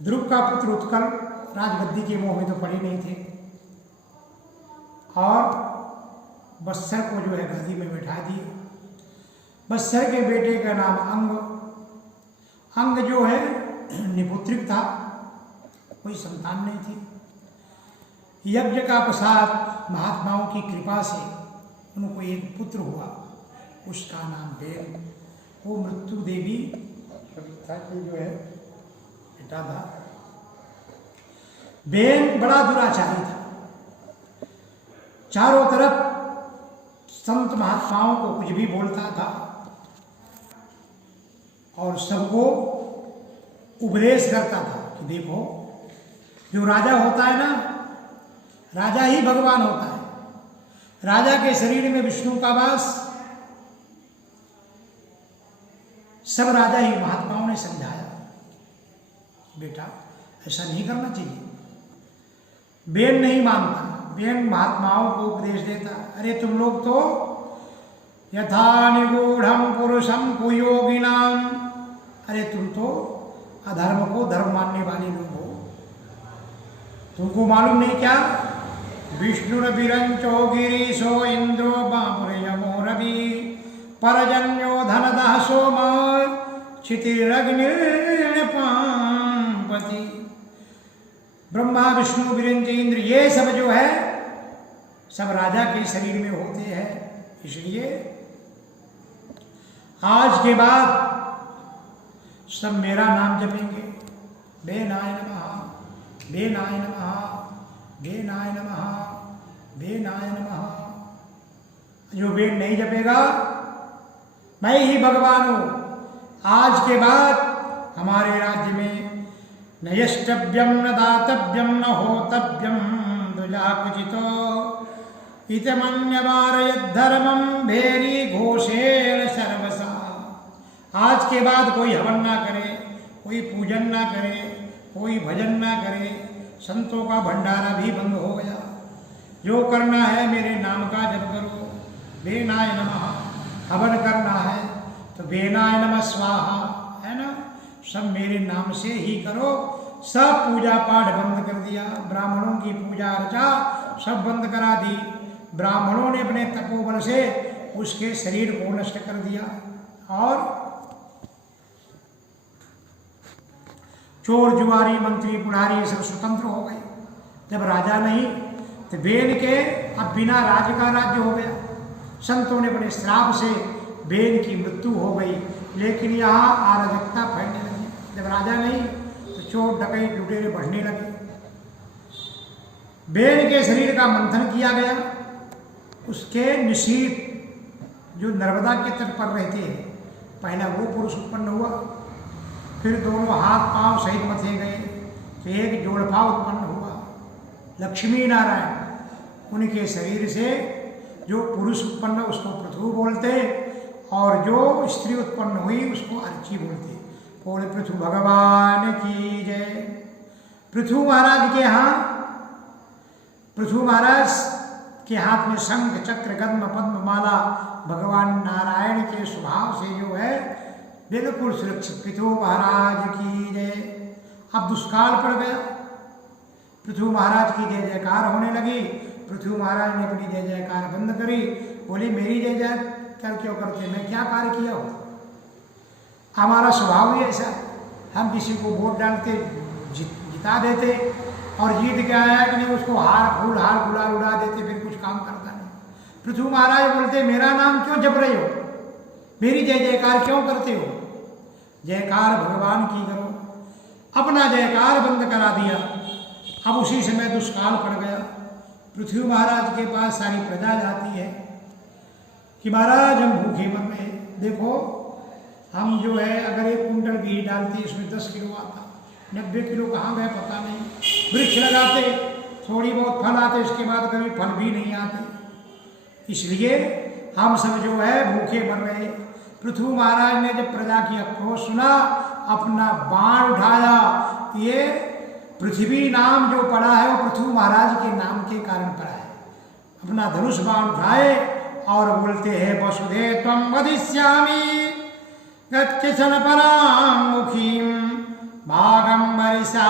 ध्रुव का पुत्र उत्कल राजगद्दी के मोह में तो पड़े नहीं थे और बत्सर को जो है गद्दी में बैठा दिए। बत्सर के बेटे का नाम अंग, अंग जो है निपुत्रिक था, कोई संतान नहीं थी। यज्ञ का प्रसाद महात्माओं की कृपा से उनको एक पुत्र हुआ, उसका नाम बेन। वो मृत्यु देवी सविता की जो है बेटा था। बेन बड़ा दुराचारी था, चारों तरफ संत महात्माओं को कुछ भी बोलता था और सबको उपदेश करता था कि देखो, जो राजा होता है ना, राजा ही भगवान होता है। राजा के शरीर में विष्णु का वास, सब राजा ही। महात्माओं ने समझाया बेटा ऐसा नहीं करना चाहिए। बेन नहीं मानता, बेन महात्माओं को उपदेश देता, अरे तुम लोग तो यथा निगूढ़म पुरुषम कुयोगिनाम, अरे तुम तो अधर्म को धर्म मानने वाले लोग हो। तुमको मालूम नहीं क्या, विष्णु विरंचो गिरीशो इंद्रो बामुर्यमो रवि परजन्यो धनदः सोम क्षितिरग्निर्नपाम्पति। ब्रह्मा विष्णु विरंच इंद्र ये सब जो है सब राजा के शरीर में होते हैं। इसलिए आज के बाद सब मेरा नाम जपेंगे, बेनाय नमः, बेनाय नमः, बेनाय नमः, बेनाय नमः। जो बेन नहीं जपेगा, मैं ही भगवान हूं। आज के बाद हमारे राज्य में न यष्टव्यम न दातव्यम न होतव्यम दुजाकुचितो इतमन्यवारयद्धर्मं भेरी घोषेण सर्वसा। आज के बाद कोई हवन ना करे, कोई पूजन ना करे, कोई भजन ना करे, संतों का भंडारा भी बंद हो गया। जो करना है मेरे नाम का जप करो, बेनाय नमः। हवन करना है तो बेनाय नमः स्वाहा, है ना, सब मेरे नाम से ही करो। सब पूजा पाठ बंद कर दिया, ब्राह्मणों की पूजा अर्चा सब बंद करा दी। ब्राह्मणों ने अपने तपोबल से उसके शरीर को नष्ट कर दिया और चोर जुआरी मंत्री पुढ़ारी सब स्वतंत्र हो गए। जब राजा नहीं तो बेन के अब बिना राज का राज्य हो गया। संतों ने बड़े श्राप से बेन की मृत्यु हो गई, लेकिन यहाँ अराजकता फैलने लगी। जब राजा नहीं तो चोर डकैत लुटेरे बढ़ने लगे। बेन के शरीर का मंथन किया गया, उसके निशीथ जो नर्मदा के तट पर रहते हैं, पहला वो पुरुष उत्पन्न हुआ, फिर दोनों हाथ पांव सहित मथे गए, तो एक जोड़फा उत्पन्न हुआ, लक्ष्मी नारायण। उनके शरीर से जो पुरुष उत्पन्न उसको पृथु बोलते और जो स्त्री उत्पन्न हुई उसको अर्ची बोलते। बोले पृथु भगवान की जय। पृथु महाराज के यहाँ, पृथु महाराज के हाथ में शंख चक्र गद्म पद्म माला भगवान नारायण के स्वभाव से जो है बिल्कुल सुरक्षित। पृथु महाराज की जय। अब दुष्काल पड़ गया, पृथु महाराज की जय जयकार होने लगी। पृथु महाराज ने अपनी जय जयकार बंद करी, बोले मेरी जय जयकार क्यों करते, मैं क्या कार्य किया हो। हमारा स्वभाव ही ऐसा, हम किसी को वोट डालते जिता देते और जीत के आया कि नहीं उसको हार फूल हार गुलाल उड़ा देते, फिर कुछ काम करता नहीं। पृथु महाराज बोलते मेरा नाम क्यों जप रहे हो, मेरी जय जयकार क्यों करते हो। जयकार भगवान की करो। अपना जयकार बंद करा दिया। अब उसी समय दुष्काल पड़ गया। पृथ्वी महाराज के पास सारी प्रजा जाती है कि महाराज हम भूखे मर रहे, देखो हम जो है अगर एक कुंटल घी डालते इसमें 10 किलो आता, 90 किलो कहाँ गए पता नहीं। वृक्ष लगाते, थोड़ी बहुत फल आते, इसके बाद कभी फल भी नहीं आते। इसलिए हम सब जो है भूखे मर रहे। पृथु महाराज ने जब प्रजा की आक्रोश सुना, अपना बाण उठाया। ये पृथ्वी नाम जो पड़ा है वो पृथु महाराज के नाम के कारण पड़ा है। अपना धनुष बाण उठाए और बोलते हैं वसुधे त्वं वदिष्यामि गच्छन परां मुखीं भागम मरिषा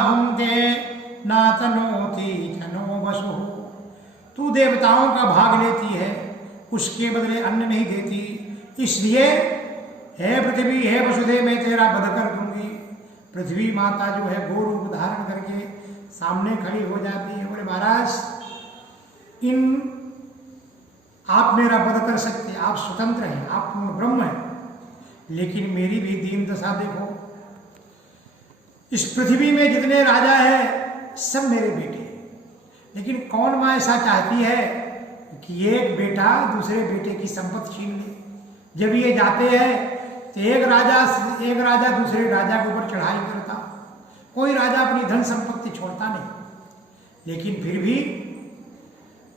भुंक्ते नातनोति जनो वसु। तू देवताओं का भाग लेती है, उसके बदले अन्न नहीं देती, इसलिए हे पृथ्वी, हे वसुदेव, मैं तेरा वध कर दूंगी। पृथ्वी माता जो है गो रूप धारण करके सामने खड़ी हो जाती है। बोले महाराज, आप मेरा वध कर सकते, आप स्वतंत्र हैं, आप ब्रह्म हैं, लेकिन मेरी भी दीन दशा देखो। इस पृथ्वी में जितने राजा हैं सब मेरे बेटे, लेकिन कौन माँ ऐसा चाहती है कि एक बेटा दूसरे बेटे की संपत्ति छीन ले। जब ये जाते हैं तो एक राजा दूसरे राजा के ऊपर चढ़ाई करता, कोई राजा अपनी धन संपत्ति छोड़ता नहीं। लेकिन फिर भी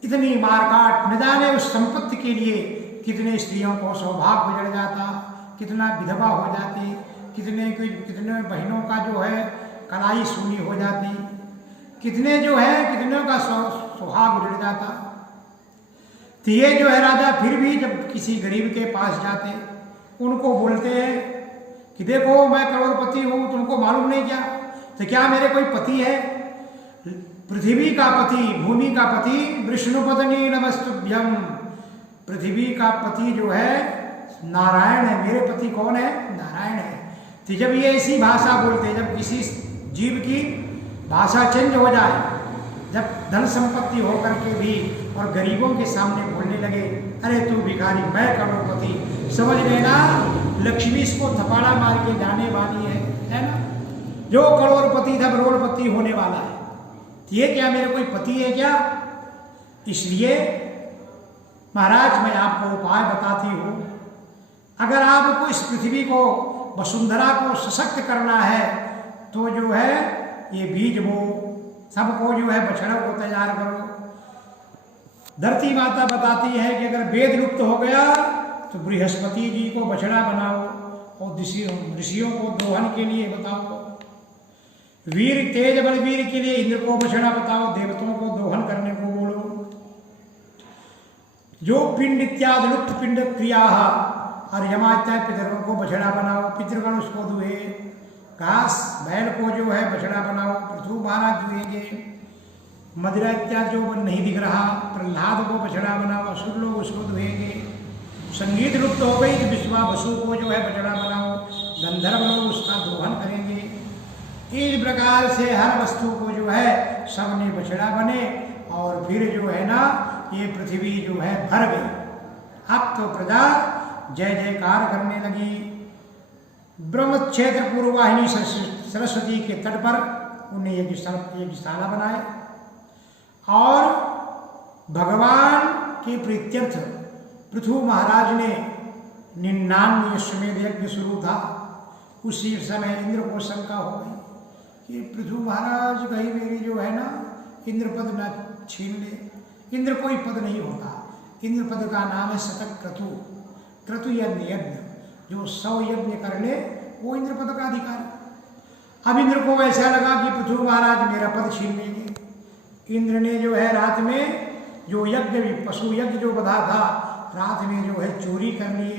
इतनी मारकाट, न जाने उस संपत्ति के लिए कितने स्त्रियों को सौभाग्य उजड़ जाता, कितना विधवा हो जाती, कितने बहनों का जो है कलाई सूनी हो जाती, कितनों का सुहाग उजड़ जाता। तो ये जो है राजा फिर भी जब किसी गरीब के पास जाते, उनको बोलते हैं कि देखो मैं करोड़पति हूँ, तुमको मालूम नहीं क्या? तो क्या मेरे कोई पति है? पृथ्वी का पति, भूमि का पति, विष्णुपत्नी नमस्तुभ्यम। पृथ्वी का पति जो है नारायण है, मेरे पति कौन है? नारायण है। तो जब ये ऐसी भाषा बोलते हैं, जब किसी जीव की भाषा चेंज हो जाए, जब धन संपत्ति होकर के भी और गरीबों के सामने बोलने लगे, अरे तू भिखारी, मैं करोड़पति, समझ लेना लक्ष्मी इसको थपाड़ा मार के जाने वाली है ना? जो करोड़पति था करोड़पति होने वाला है। ये क्या मेरे कोई पति है क्या? इसलिए महाराज मैं आपको उपाय बताती हूँ। अगर आपको इस पृथ्वी को, वसुंधरा को सशक्त करना है तो जो है ये बीज बो, सबको जो है बछड़ों को तैयार करो। धरती माता बताती है कि अगर वेद लुप्त हो गया तो बृहस्पति जी को बछड़ा बनाओ और ऋषियों को दोहन के लिए बताओ। वीर तेज बलवीर के लिए इंद्र को बछड़ा बताओ, देवताओं को दोहन करने को बोलो। जो पिंड इत्यादि लुप्त पिंड क्रिया और यमात्या पितरों को बछड़ा बनाओ, पितृगण उसको दुहे। घास बैल को जो है बछड़ा बनाओ, पृथु महाराज दुहेंगे। मदिरा इत्यादि जो नहीं दिख रहा, प्रहलाद को बछड़ा बनाओ, असुर लोग उसको दुहेंगे। संगीत लुप्त हो गई तो विश्वा वसु को जो है बछड़ा बनाओ, गंधर्व लोग उसका दोहन करेंगे। इस प्रकार से हर वस्तु को जो है सबने बछड़ा बने और फिर जो है ना ये पृथ्वी जो है भर गई। अब तो प्रजा जय जयकार करने लगी। ब्रह्म क्षेत्र पूर्ववाहिनी सरस्वती के तट पर उन्हें यज्ञशाला बनाए और भगवान के प्रीत्यर्थ पृथु महाराज ने 99 अश्वमेध यज्ञ शुरू था। उसी समय इंद्र को शंका हो गई कि पृथु महाराज कहीं मेरी जो है ना इंद्र पद न छीन ले। इंद्र कोई पद नहीं होता, इंद्र पद का नाम है शतक क्रतु। क्रतु यज्ञ, जो 100 यज्ञ कर ले वो इंद्र पद का अधिकारी। अब इंद्र को ऐसा लगा कि पृथु महाराज मेरा पद छीन लेंगे। इंद्र ने जो है रात में जो यज्ञ, पशु यज्ञ जो बधा था, रात में जो है चोरी कर लिए।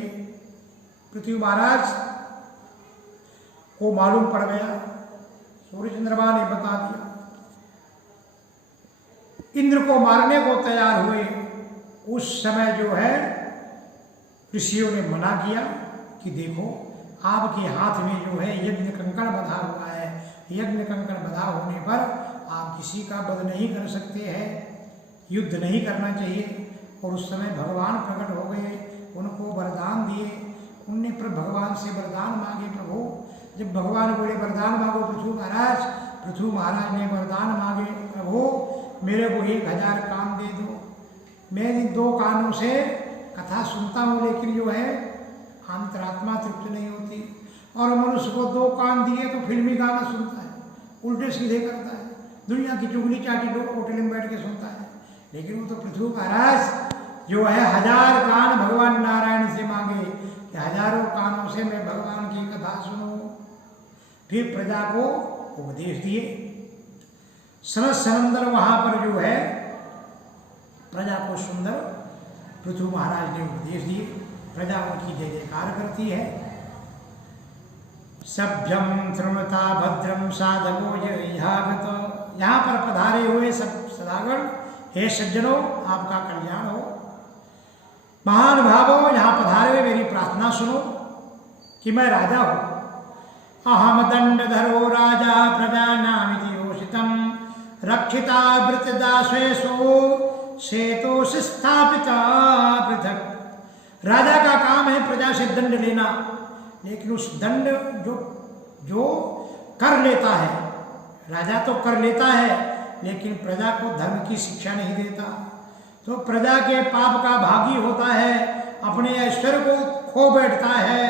पृथ्वी महाराज को मालूम पड़ गया, सूर्य चंद्रमा ने बता दिया। इंद्र को मारने को तैयार हुए। उस समय जो है ऋषियों ने मना किया कि देखो आपके हाथ में जो है यज्ञ कंकण बंधा हुआ है, यज्ञ कंकण बंधा होने पर आप किसी का वध नहीं कर सकते हैं, युद्ध नहीं करना चाहिए। और उस समय भगवान प्रकट हो गए, उनको वरदान दिए। उनने भगवान से वरदान मांगे, प्रभु। जब भगवान बोले वरदान मांगो पृथु महाराज ने वरदान मांगे, प्रभु मेरे को 1000 कान दे दो। मैं इन 2 कानों से कथा सुनता हूँ, लेकिन जो है अंतरात्मा तृप्त नहीं होती। और मनुष्य को 2 कान दिए तो फिल्मी गाना सुनता है, उल्टे सीधे करता है, दुनिया की चुगली चाटी लोग होटल में बैठ के सुनता है। लेकिन वो तो पृथु महाराज जो है 1000 कान भगवान नारायण से मांगे कि हजारों कानों से मैं भगवान की कथा सुनूं। फिर प्रजा को उपदेश दिए। सनंदर वहां पर जो है प्रजा को सुंदर पृथु महाराज ने उपदेश दिए। प्रजा उनकी जय जयकार करती है। सभ्यम तृणता भद्रम साधवो यहागत। यहाँ पर पधारे हुए सब सदागण, हे सज्जनों, आपका कल्याण हो। महानुभावों, यहाँ पधारे हुए मेरी प्रार्थना सुनो कि मैं राजा हूँ। अहम दंडधरो राजा प्रजानामिति योषितम रक्षिता वृतदासेषु सेतो स्थापिता पृथक। राजा का काम है प्रजा से दंड लेना, लेकिन उस दंड जो कर लेता है, राजा तो कर लेता है लेकिन प्रजा को धर्म की शिक्षा नहीं देता, तो प्रजा के पाप का भागी होता है, अपने ऐश्वर्य को खो बैठता है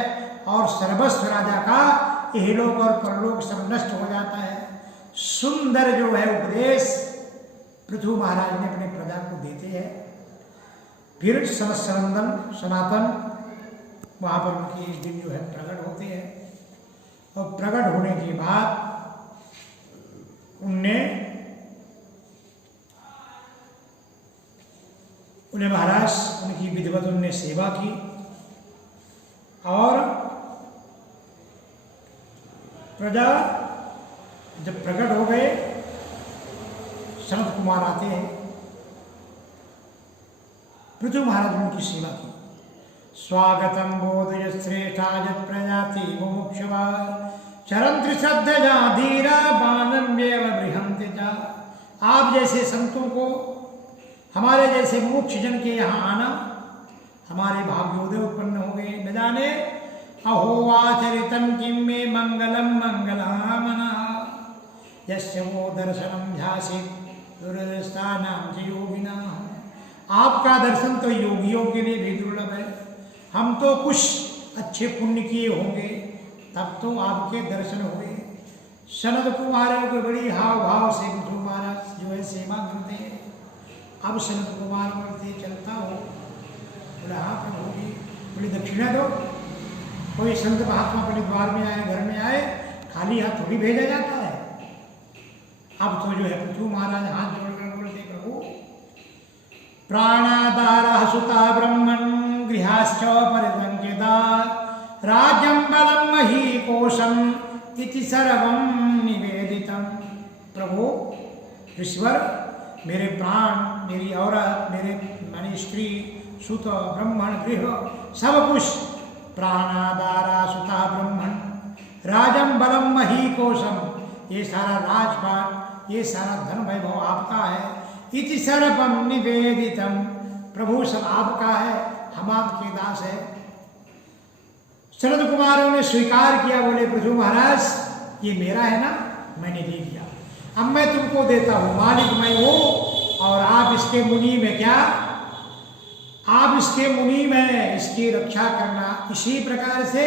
और सर्वस्व राजा का इहलोक और परलोक सब नष्ट हो जाता है। सुंदर जो है उपदेश पृथु महाराज ने अपने प्रजा को देते हैं। फिर सनंदन सनातन वहाँ पर उनकी इस दिन जो है प्रकट होते हैं, और प्रकट होने के बाद उन्हें महाराज उनकी विधिवत उनने सेवा की, और प्रजा जब प्रकट हो गए, सनत कुमार आते हैं, पृथु महाराज ने उनकी सेवा की। स्वागतम बोधय श्रेष्ठा जत प्रजाति मुमुक्षवा चरंत्र श्रद्धया धीरा बाणम्येव बृहन्ति च। आप जैसे संतों को, हमारे जैसे मोक्ष जन के यहाँ आना, हमारे भाग्योदय उत्पन्न हो गए। न जाने अहोवाचरितं किं मे मंगलम मंगलामना यस्य वो दर्शनम ध्यासित दुर्दृष्टानां च योगिनाः। आपका दर्शन तो योगियों के लिए भी दुर्लभ है। हम तो कुछ अच्छे पुण्य किए होंगे तब तो आपके दर्शन हुए। सनद कुमार को बड़ी हाव भाव से पृथु महाराज जो है सेवा करते हैं। अब सनद कुमार बोलते चलता हो, बोले हाँ प्रभु जी, बड़ी दक्षिणा दो। कोई संत महात्मा अपने द्वार में आए, घर में आए, खाली हाथ थोड़ी भेजा जाता है। अब तो जो है पृथु महाराज हाथ जोड़कर बोलते प्रभु प्राणादार सुता ब्रह्मण गृहाश्च परिलंकिता राज्यं बलं मही कोशम इति सर्वं निवेदितम। प्रभु ईश्वर, मेरे प्राण, मेरी औरत, मेरे मानी स्त्री, सुत, ब्राह्मण, गृह, सब कुछ, प्राणादारा सुता ब्राह्मण, राजम बलम मही कोशम, ये सारा राजपाट, ये सारा धन वैभव आपका है। इति सर्वम निवेदितम, प्रभु सब आपका है, हम आपके दास है। शरद कुमारों ने स्वीकार किया, बोले पृथु महाराज ये मेरा है ना, मैंने ले लिया, अब मैं तुमको देता हूँ, मालिक मैं हूँ और आप इसके मुनि में क्या, आप इसके मुनि में इसकी रक्षा करना। इसी प्रकार से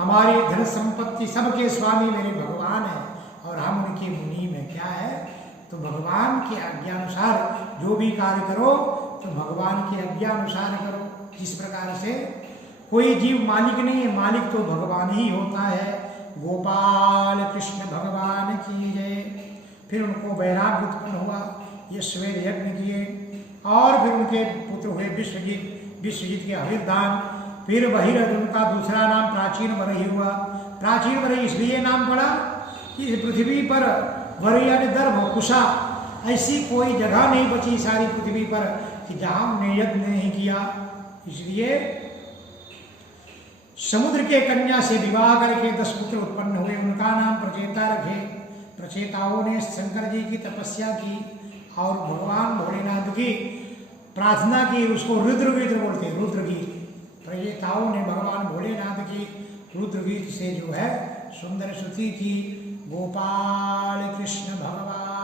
हमारी धन संपत्ति सबके स्वामी मेरे भगवान है और हम उनके मुनि में क्या है, तो भगवान के आज्ञानुसार जो भी कार्य करो तो भगवान के आज्ञानुसार करो। जिस प्रकार से कोई जीव मालिक नहीं है, मालिक तो भगवान ही होता है। गोपाल कृष्ण भगवान की जय। फिर उनको वैराग्य उत्पन्न हुआ, ये श्वेत यज्ञ किए और फिर उनके पुत्र हुए विश्वजीत, विश्वजीत के हविर्दान। फिर भगीरथ, उनका दूसरा नाम प्राचीन वरही हुआ। प्राचीन वरही इसलिए नाम पड़ा कि इस पृथ्वी पर वरही यानी दर्भ, कुशा, ऐसी कोई जगह नहीं बची सारी पृथ्वी पर कि जहाँ उन्हें यज्ञ नहीं किया। इसलिए समुद्र के कन्या से विवाह करके 10 पुत्र उत्पन्न हुए, उनका नाम प्रचेता रखे। प्रचेताओं ने शंकर जी की तपस्या की और भगवान भोलेनाथ की प्रार्थना की, उसको रुद्रगीत बोलते हैं, रुद्रगीत। प्रचेताओं ने भगवान भोलेनाथ की रुद्रगीत से जो है सुंदर स्तुति की। गोपाल कृष्ण भगवान